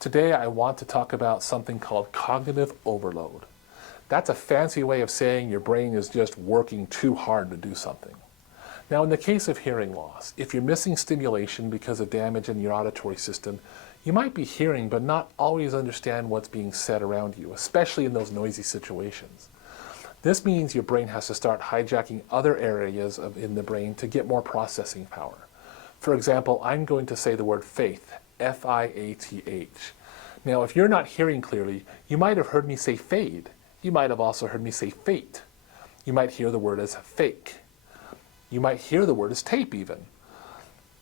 Today I want to talk about something called cognitive overload. That's a fancy way of saying your brain is just working too hard to do something. Now, in the case of hearing loss, if you're missing stimulation because of damage in your auditory system, you might be hearing but not always understand what's being said around you, especially in those noisy situations. This means your brain has to start hijacking other areas in the brain to get more processing power. For example, I'm going to say the word faith, F-I-A-T-H. Now, if you're not hearing clearly, you might have heard me say fade. You might have also heard me say fate. You might hear the word as fake. You might hear the word as tape even.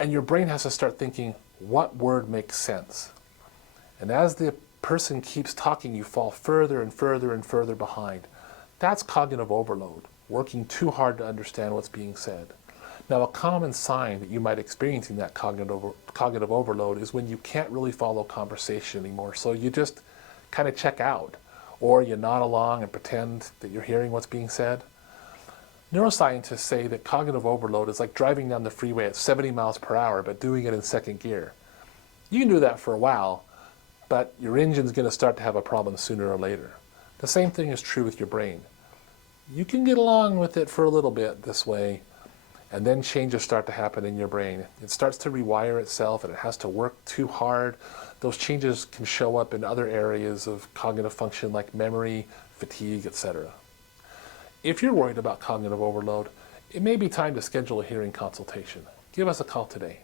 And your brain has to start thinking, what word makes sense? And as the person keeps talking, you fall further and further and further behind. That's cognitive overload, working too hard to understand what's being said. Now, a common sign that you might experiencing that cognitive overload is when you can't really follow conversation anymore. So you just kind of check out, or you nod along and pretend that you're hearing what's being said. Neuroscientists say that cognitive overload is like driving down the freeway at 70 miles per hour, but doing it in second gear. You can do that for a while, but your engine's going to start to have a problem sooner or later. The same thing is true with your brain. You can get along with it for a little bit this way, and then changes start to happen in your brain. It starts to rewire itself and it has to work too hard. Those changes can show up in other areas of cognitive function like memory, fatigue, etc. If you're worried about cognitive overload, it may be time to schedule a hearing consultation. Give us a call today.